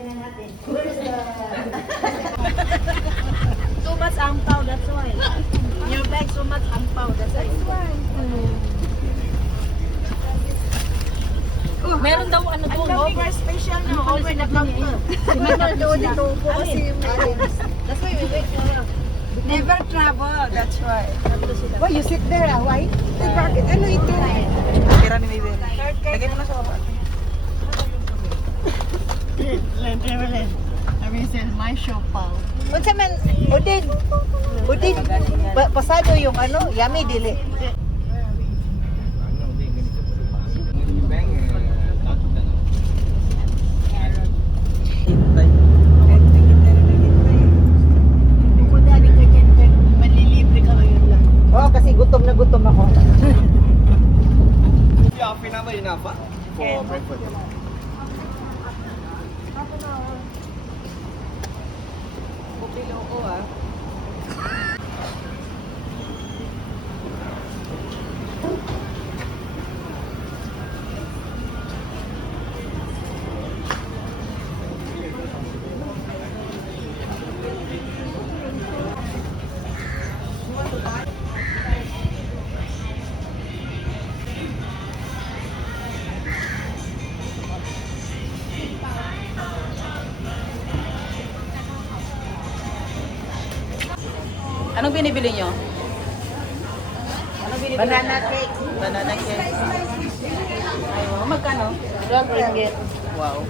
Too much ampaw, that's why. In your bag, so much ampaw, that's why. Meron daw ano to, over special na, over the counter. Meron daw dito po kasi that's why we wait for her. Never travel, that's why. Why you sit there, why? Bakit ano ito? Tira ni Maybel. Lagay mo na sa baba. My shop pal. Unsa man, Udin, pasado yung ano, yummy dili. Oh, kasi gutom na gutom ako. Yeah, pinaba enough for breakfast. Bupilo ko ah. Anong binibili nyo? Anong binibili? Banana cake. Banana cake. Ayaw, magkano? 12 ringgit. Wow.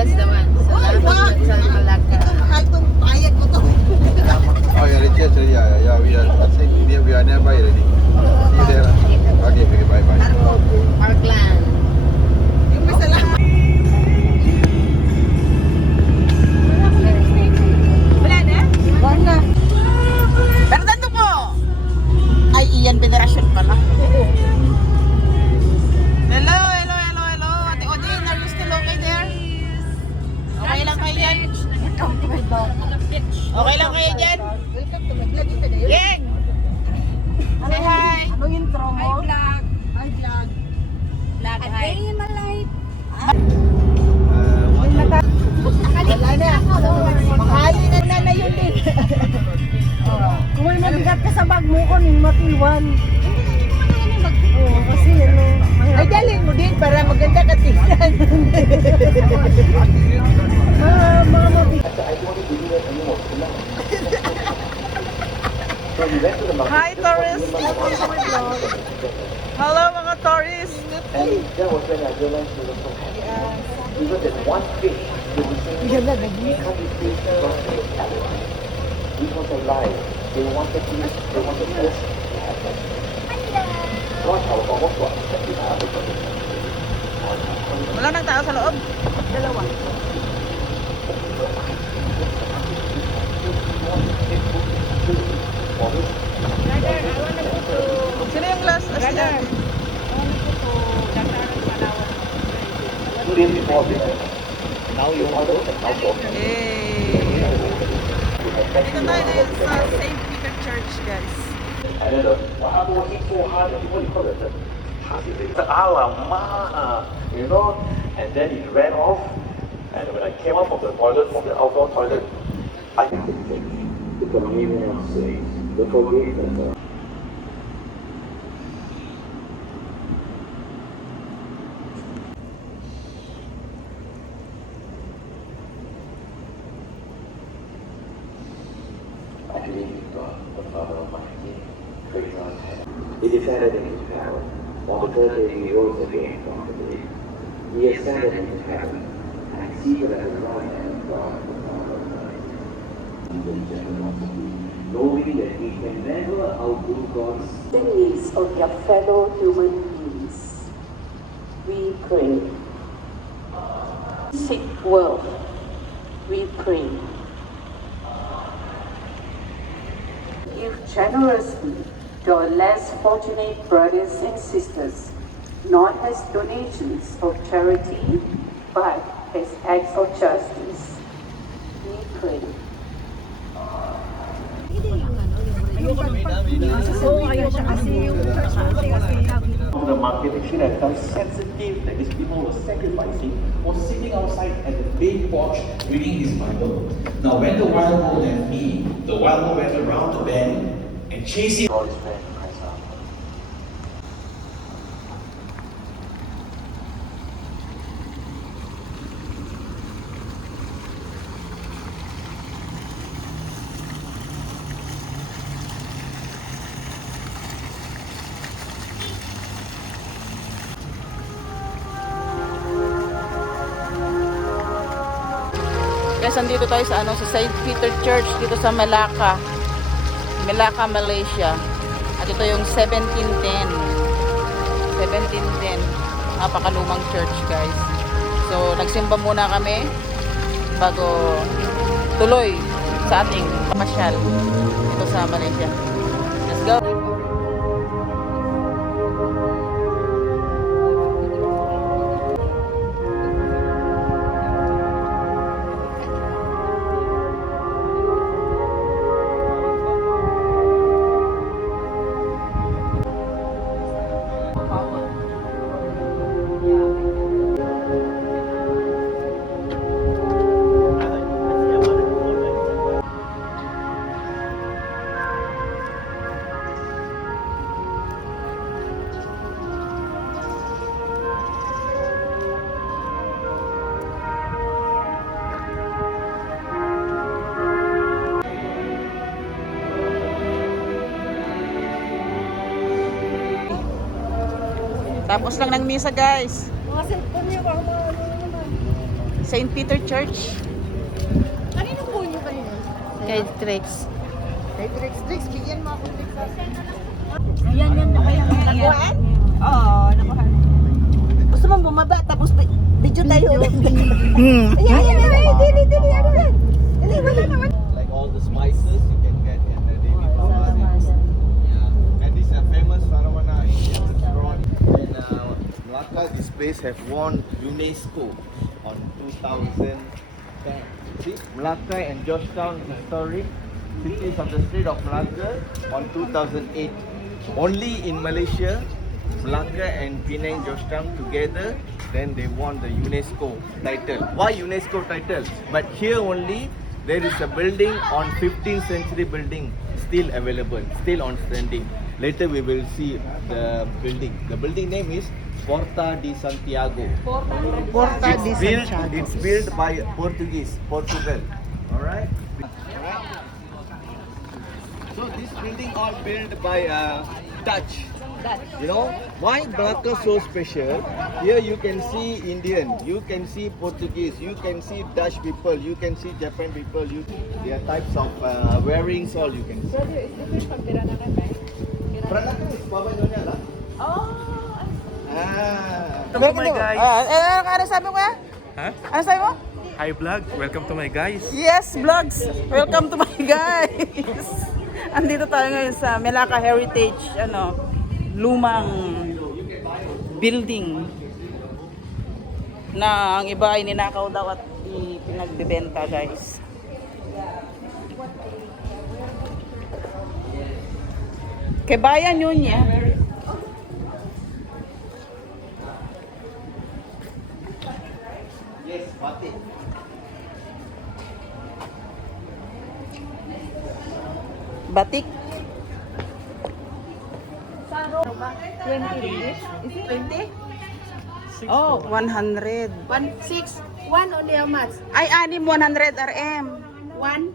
That's the one. So that's Malacca. Oh, yeah, it's just, yeah, we are, I think we are nearby already. See you there. Okay, okay, bye bye. Parkland. Yung may salamat. Wala na? Wala. Pero dito po! Ay, iyan Federation pala. Hello, hello, hello, hello. Ate Odin, are you still okay there? Okay lang kayo dyan? Okay lang kayo dyan? Welcome to my vlog. Ito na yun. Yeng! Say hi! Ano yung intro mo? Hi, vlog. Hi, vlog. Vlog, hi. in my life. Wala na. Mahali na yun din. Kung may mabigat ka sa bag mo ko, ning matiwan. Oo, kasi ano. Ay, dalhin mo din para maganda ka tingnan. Mga mabigat. Hi, tourists! Hello, mga tourists! And that was when I realized there was so happy. Because there's one fish with the same Ganda, nag-miss. country fish from the Taiwan. It was alive. They wanted to us, to have that. So I almost was that we have it. Wala nang tao sa loob. Dalawa. Sino yung last? Brother. Two days before this, now you order and now go. Yay! Dito tayo din sa St. Peter Church, guys. And then I'm working so hard, and what do you call it? Alamak, you know, and then it ran off. And when I came out from the toilet, from the outdoor toilet, I the communion says, the forgiveness. I believe in God, the Father Almighty, he descended into heaven. On the third day he rose again from the dead. He ascended into heaven and seated at the right hand of God the Father Almighty. Even generosity, knowing that he can never outdo God's the needs of their fellow human beings. We pray. Sick world, we pray. Give generously to our less fortunate brothers and sisters, not as donations of charity, but as acts of justice. We pray. The market actually I felt sensitive that these people were sacrificing, was sitting outside at the big porch reading his Bible. Now when the wild boar left me, the wild boar went around the bend and chasing all his friends and cries out. Guys, andito tayo sa sa St. Peter Church dito sa Melaka, Malaysia. At ito yung 1710. Napakalumang church, guys. So, nagsimba muna kami bago tuloy sa ating pamasyal dito sa Malaysia. Let's go! Tapos lang ng misa, guys. Mga cellphone niyo ba? Mga ano naman. St. Peter Church. Kanino po niyo kanina? Kay Trix. Kay Trix, bigyan mo ako Trix. Ayan. Nakuhaan? Oo, nakuha. Gusto mong bumaba, tapos video tayo ulit. Ayan, dili, ano yan? Dili, wala naman. Like all the spices you can get in the daily bazaar. Yeah. And this is a famous Saravana Indian restaurant. And Melaka, this place have won UNESCO on 2010. See, Melaka and Georgetown Historic Cities of the State of Melaka on 2008. Only in Malaysia, Melaka and Penang, Georgetown together, then they won the UNESCO title. Why UNESCO title? But here only there is a building on 15th century building still available, still on standing. Later we will see the building. The building name is Porta de Santiago. Porta de Santiago. It's built by Portugal. Alright? So this building all built by Dutch. You know why Melaka so special? Here you can see Indian, you can see Portuguese, you can see Dutch people, you can see Japan people. Their types of wearings, all you can see. Peranakan is Baba Nyonya lah. Welcome to my guys. Ano sabi mo ya? Ha? Ano sabi mo? Hi vlog, welcome to my guys. Yes, vlogs. Welcome to my guys. Andito tayo ngayon sa Melaka Heritage, lumang building na ang iba ay ninakaw daw at ipinagbebenta, guys. Kay bayan yun niya. Yes, batik. Batik. 20 English? Is it 20? Oh, 100. 1 only how much? Ay, 100 RM. 1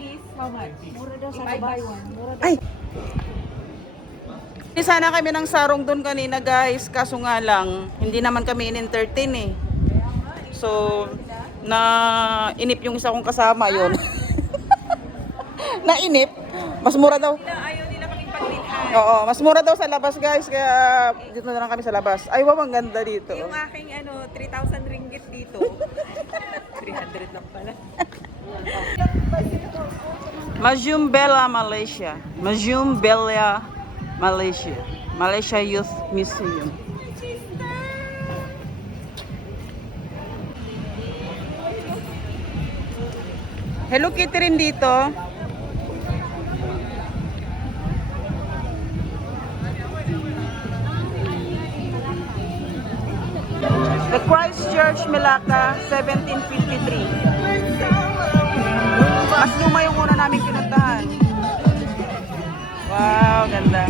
piece, how much? Mura daw sa buy one. Ay! Sana kami ng sarong doon kanina guys, kaso nga lang, hindi naman kami in-entertain eh. So, inip yung isa kong kasama yon. Nainip. Mas mura daw. Ayaw nila kaming paglihan. Oo, mas mura daw sa labas guys, kaya dito na lang kami sa labas. Ay, wow, ang ganda dito. Yung aking 3,000 ringgit dito. 300 lang pala. Museum Bella, Malaysia. Museum Bella, Malaysia. Malaysia Youth Museum. Hello Kitty rin dito. The Christchurch, Malacca, 1753. Mas luma yung una namin pinuntahan. Wow, ganda.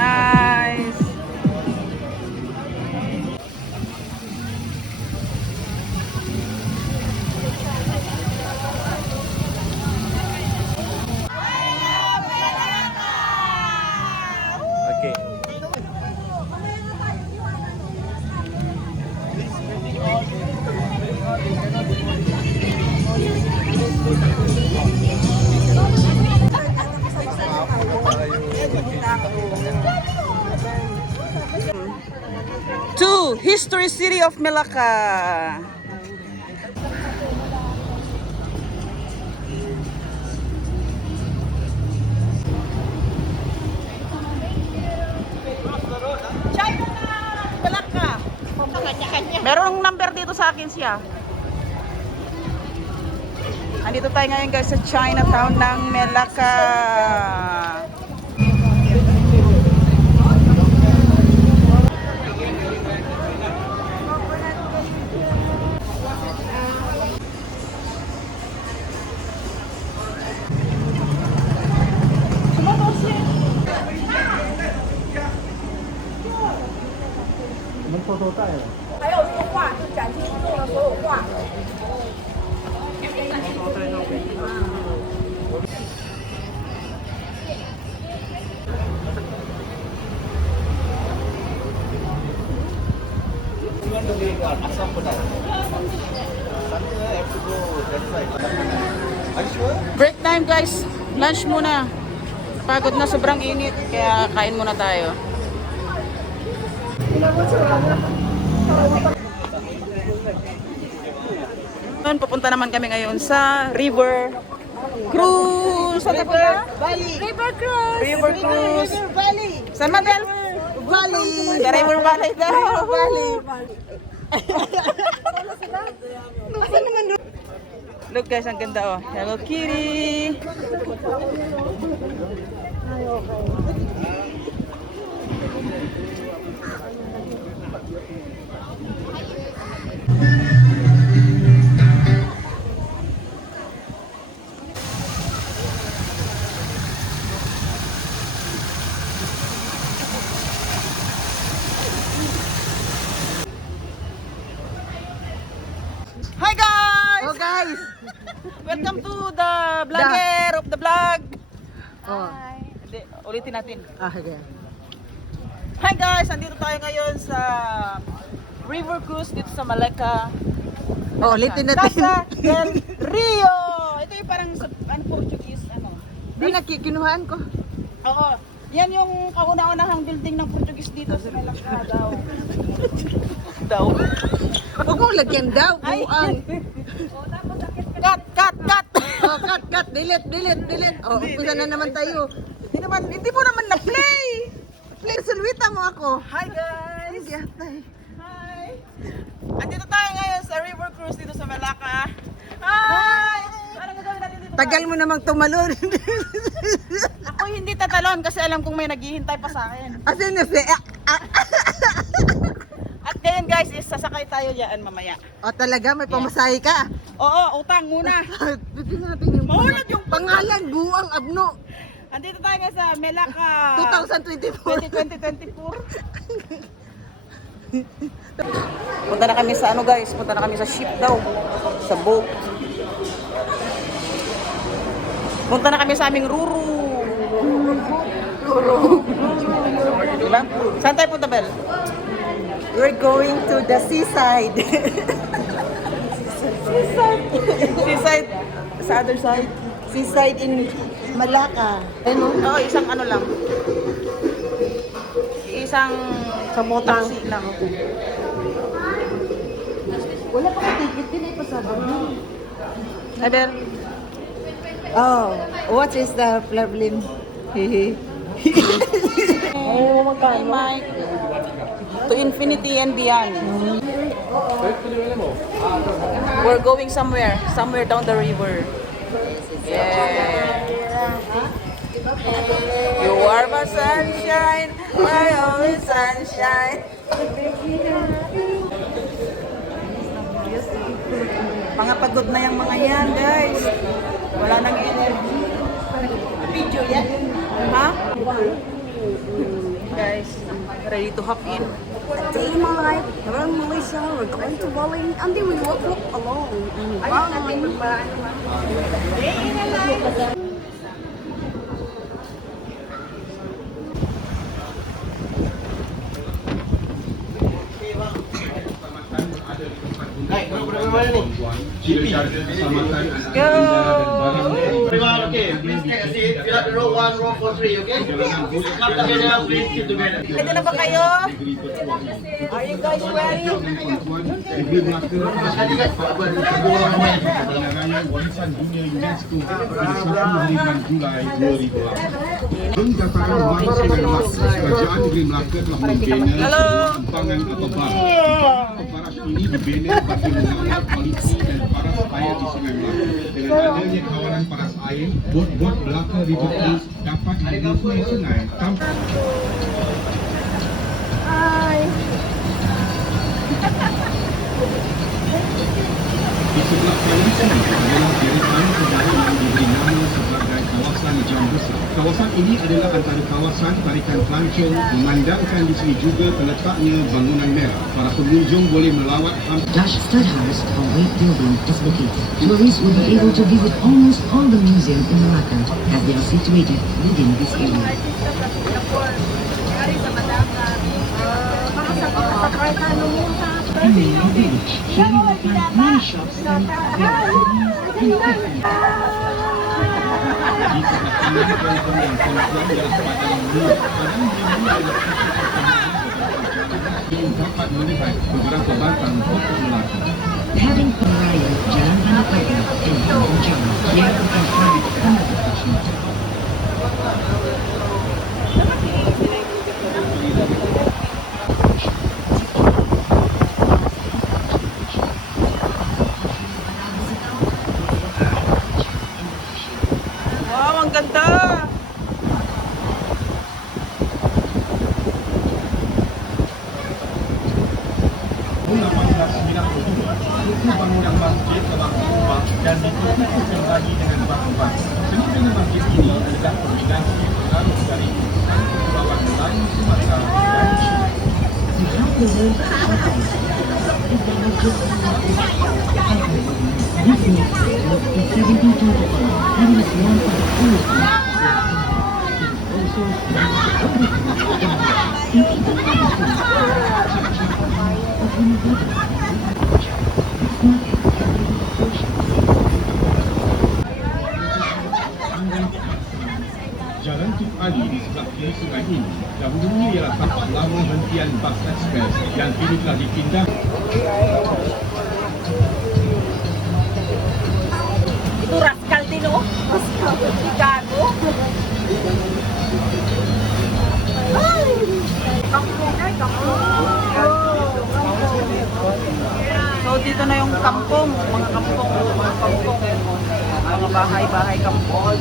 Nice. Okay. To History City of Malacca. Merong number dito sa akin siya. Andito tayo ngayon guys sa Chinatown ng Malacca. Break time guys. Lunch muna. Pagod na, sobrang init. Kaya kain muna tayo. Pupunta naman kami ngayon sa River Cruise. Saan punta? Valley. River Cruise! River Cruise. Valley. Saan Madel? Valley. The River Valley daw. Valley. Look guys, ang ganda oh. Hello Kitty. Hi guys! Oh guys. Welcome to the vlogger of the vlog. Oh. Hindi, ulitin natin. Okay. Hi guys! Andito tayo ngayon sa River Cruise dito sa Malacca. Oh, ulitin natin. Casa del Rio! Ito yung parang Portuguese, Di nakikinuhaan ko. Oo. Yan yung kauna-unahang building ng Portuguese dito sa Malacca daw. Daw. Huwag mong lagyan daw. Buang. Cut! Oh, cut. Delete. Oh, umpisa na naman tayo. Hindi mo naman na-play! Please, sulwita mo ako. Hi guys! Yatay. Hi! Andito tayo ngayon sa River Cruise dito sa Malacca. Hi! Anong gagawin natin dito? Tagal mo namang tumalon. Ako hindi tatalon kasi alam kong may naghihintay pa sa akin. Asin na si... At ngayon guys, sasakay tayo diyan mamaya. Oh, talaga? May pamasahe ka? Oo, utang muna. Bigyan natin yung Mahulog yung pangalan. Buang Abno. Andito tayo ngayon sa Malacca 2024. 2024. Punta na kami sa guys, punta na kami sa ship daw. Sa boat. Punta na kami sa aming Ruru. siguro. Diba? Saan tayo punta, Bel? We're going to the seaside. Seaside. Sa other side. Seaside in Malacca. Oo, isang ano lang. Isang Samotang. taxi lang. Wala pa ka ticket din ay pasado. Ay, Bel. Oh, what is the problem? Hehe. Hey, Mike. To infinity and beyond. We're going somewhere down the river. Yeah. You are my sunshine, my only sunshine. Mga pagod na yung mga yan, guys. Wala nang energy. Video yan. Ha? Guys, ready to hop in. Day in my life, around Malaysia, we're going to Bali, and then we walk along. Bye. Go! Everyone, okay, please take a seat. Fill up the row 1, row 4, 3, okay? Come together, please sit together. Ready na ba kayo? Are you guys ready? Warisan Dunia UNESCO pada 25 Julai 2008. Berdasarkan Undang-Undang Kerajaan Negeri Melaka telah membina kembangan atau baras ini dibina bagi mengawal kualiti dan paras air di Sungai Melaka. Dengan adanya kawalan paras air, bot-bot Melaka River Cruise dapat menyusuri sungai tanpa di sebelah kiri sini adalah deretan sejarah yang diberi nama sebagai kawasan Jam Besar. Kawasan ini adalah antara kawasan tarikan pelancong, memandangkan di sini juga terletaknya bangunan merah. Para pengunjung boleh melawat Dutch Stadhuis, a white building, is located. Tourists will be able to visit almost all the museums in Malacca as they are situated within this area. In the main village, here you will find many shops and various and cafes. jika makanan kelompok yang konflik dalam padang mulut yang dapat melihat beberapa batang pokok Melaka. Having Raya, Jalan Panapaya, and Kampung Jawa, here you can find another fashion. Wow, ang ganda! Tahun 1892, suku bangunan masjid telah berubah dan ditutup kembali dengan batu batu. Seni dengan masjid ini adalah kombinasi pengaruh dari Kepulauan Melayu, Sumatera dan China. We have the word Shahais. Is the masjid This next was in 1724 and was one of the oldest also in 1822. Jalan Tun Ali di sebelah kiri sungai ini dahulunya ialah tempat lama hentian bas ekspres yang kini telah dipindah. Itu Rascal din, oh. Rascal. Chicago. Ay! Kampong ay, kampong. So dito na yung kampong, mga kampong, mga bahay-bahay kampong.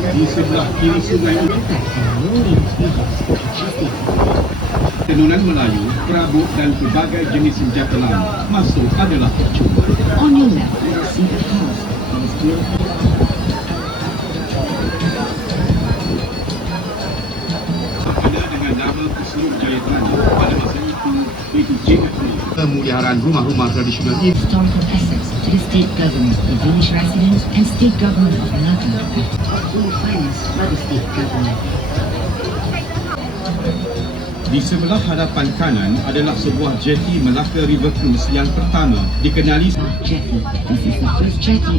Di sebelah kiri sungai ini tenunan Melayu, perabot dan pelbagai jenis senjata lama masuk adalah percuma. On your left, you will see the house that is built. Ada dengan nama Kesuluk Jayatani pada masa itu J.F. Pemeliharaan rumah-rumah tradisional ini Historical assets to to the state government, the village residents, and state government of Malacca, fully financed by the state government. Di sebelah hadapan kanan adalah sebuah jetty Malacca River Cruise yang pertama dikenali. Jetty. This is the first jetty.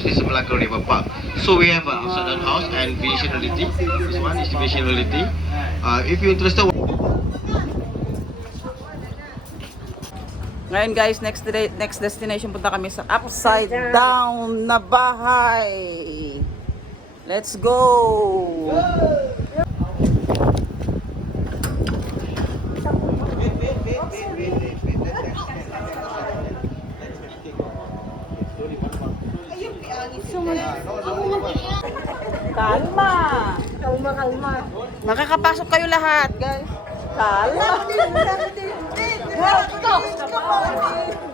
This is Malacca River Park. So we have Amsterdam House and Venetian Realty. This one is Venetian Realty. If you're interested. Ngayon guys, next destination punta kami sa upside down na bahay. Let's go! Kalma! Kalma. Makakapasok kayo lahat, guys. Kalma!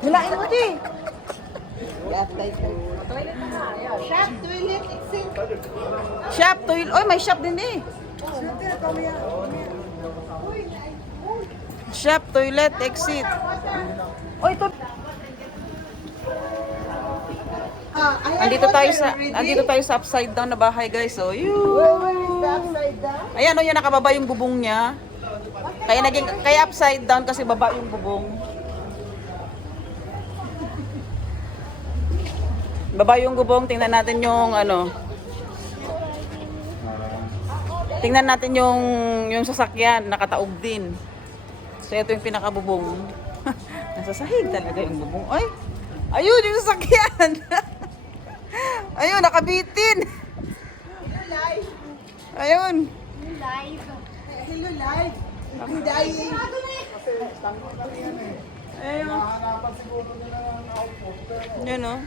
Hilain mo, di. Shop, toilet, exit. Shop, toilet. Oy, may shop din eh. Shop, toilet, exit. Oy, ito. Andito tayo sa upside down na bahay, guys. So, ayan, yung nakababa yung bubong niya. Kaya upside down kasi baba yung bubong. Baba yung bubong, tingnan natin yung ano. Tingnan natin yung sasakyan, nakataob din. So ito yung pinakabubong. Nasa sahig talaga yung bubong. Ay! Ayun yung sasakyan. Ayun, nakabitin. Ayun. Hello, live. I'm dying. Ayun. Yun o.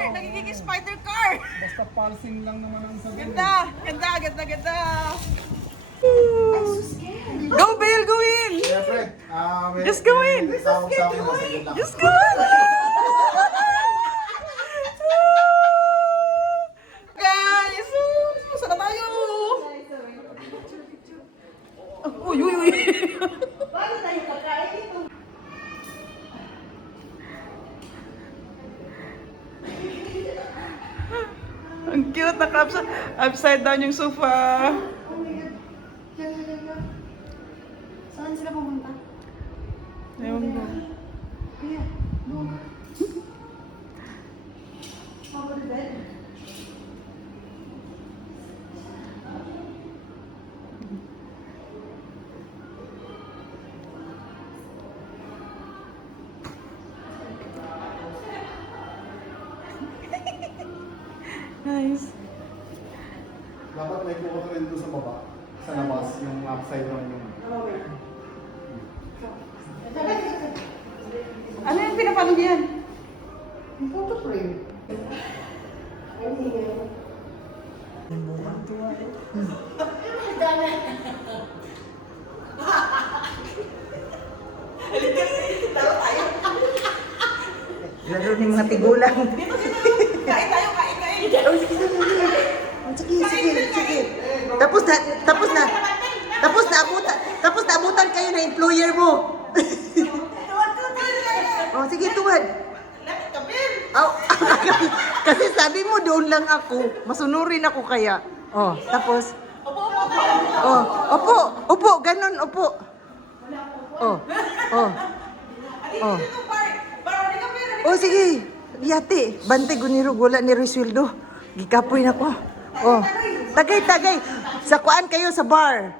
Nagiging spider car. Basta pulsing lang naman ang sabi. Ganda. Go, Bill, go in. Just go in. Just go in. Guys, sana tayo. Uy. Paano tayo kakain ito? Ang cute, upside down yung sofa. Saan sila pumunta? Ewan ko. Kuya, no. Over the bed. Nice. Dapat may kuha rin doon sa baba. Sa labas, yung upside down yung... Ano yung pinapano niyan? Photo frame. Lalo ng mga tigulang. Kain tayo. Oh, sige. Tapos na abutan kayo na employer mo. Oh, sige, tuwad. Oh, kasi sabi mo doon lang ako. Masunurin ako kaya. Oh, tapos. Opo, ganun, opo. Oh. Oh, sige. Yate, bante guniro wala ni Riswildo. Gikapoy na ko. Oh. Tagay. Sa kuan kayo sa bar.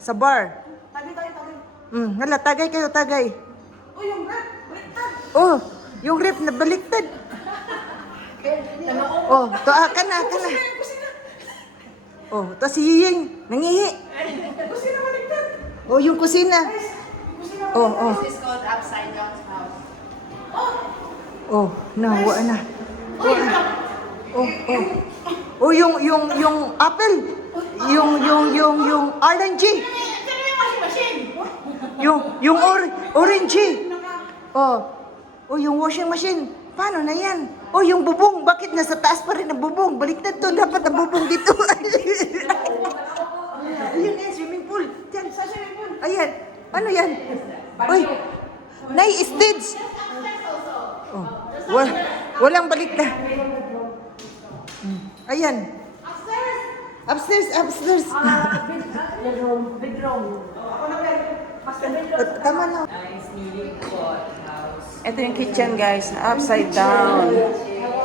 Sa bar. Hala, tagay kayo. Oh, yung rep. Baliktad. Oh, yung rep na baliktad. Oh, to ka na. Oh, to si Yiying, nangihi. Kusina baliktad. Oh, yung kusina. Oh. This is called upside down house. Oh, nawa na. Oh. O yung apple. Yung orange. Yung orange. O yung washing machine. Paano na yan? O yung bubong. Bakit nasa taas pa rin ang bubong? Baliktad to. Dapat ang bubong dito. Ayan yan, swimming pool. Diyan, sa swimming pool. Ayan. Ano yan? Uy. Nay, stage. Oh. Walang baliktad. Ayan. Upstairs. Bedroom. Tama na. Ito yung kitchen guys, upside down.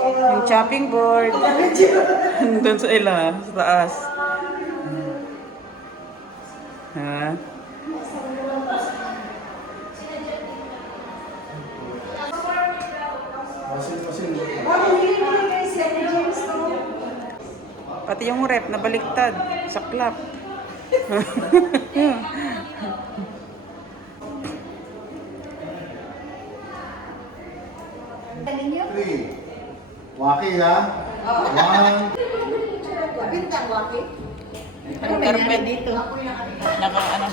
Yung chopping board. Doon sa ila, sa taas. Ha? Pati yung rep na baliktad, saklap. Waki ha? One. Ang carpet dito. Naka ano.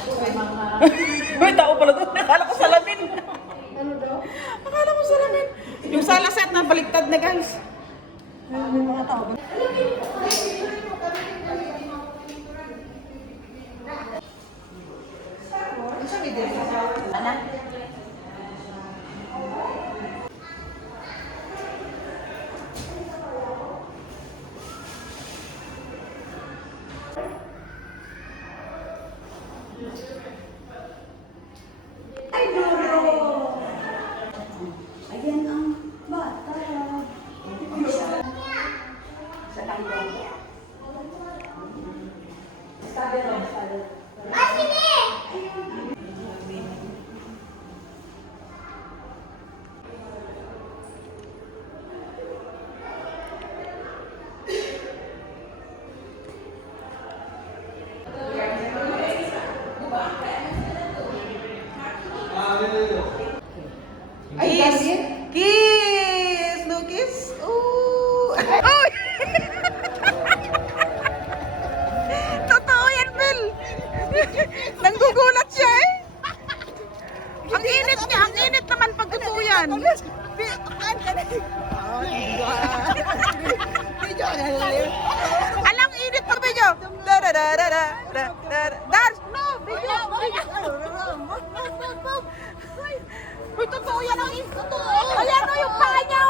May tao pala doon. Akala ko salamin. Ano daw? Akala ko salamin. Yung sala set na baliktad na guys. May mga tao. Kiss! No kiss? Ooh! Uy! Totoo yan, Bel! Nanggugulat siya eh! Ang init niya! Ang init naman pag totoo yan! Alang init pag medyo! Dance! No! Video! Uy, totoo yan ang totoo! Ayan o yung paa niya!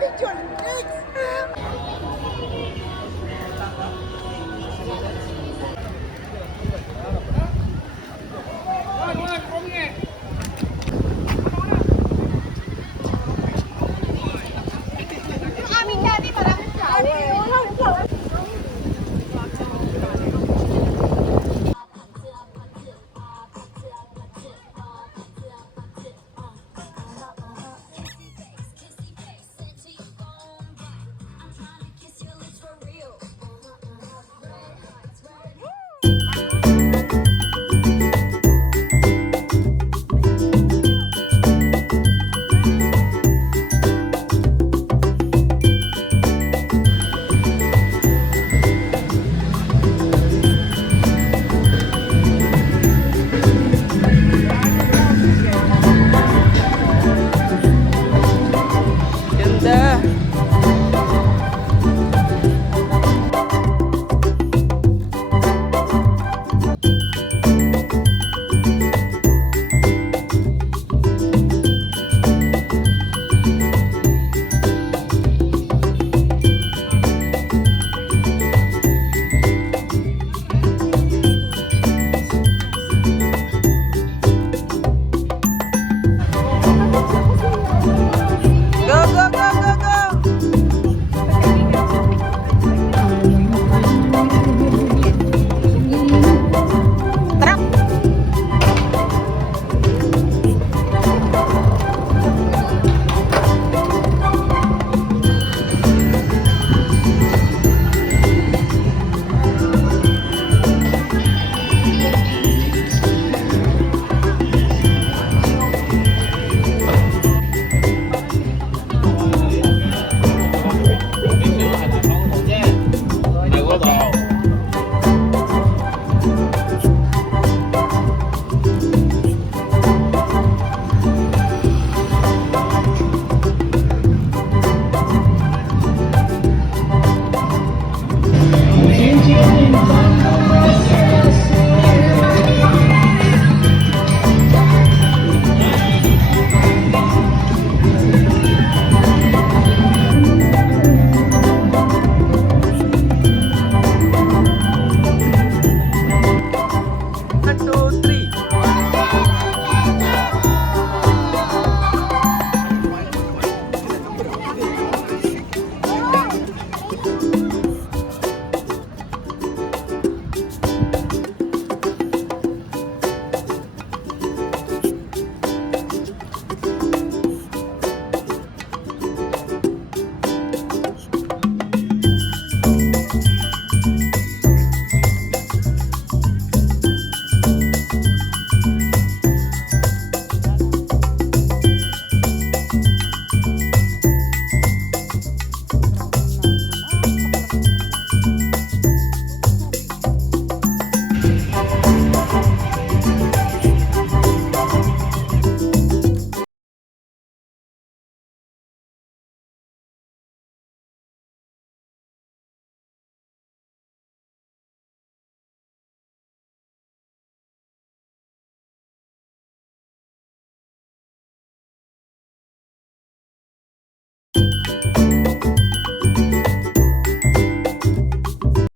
Video! Yung aming daddy, maraming flower.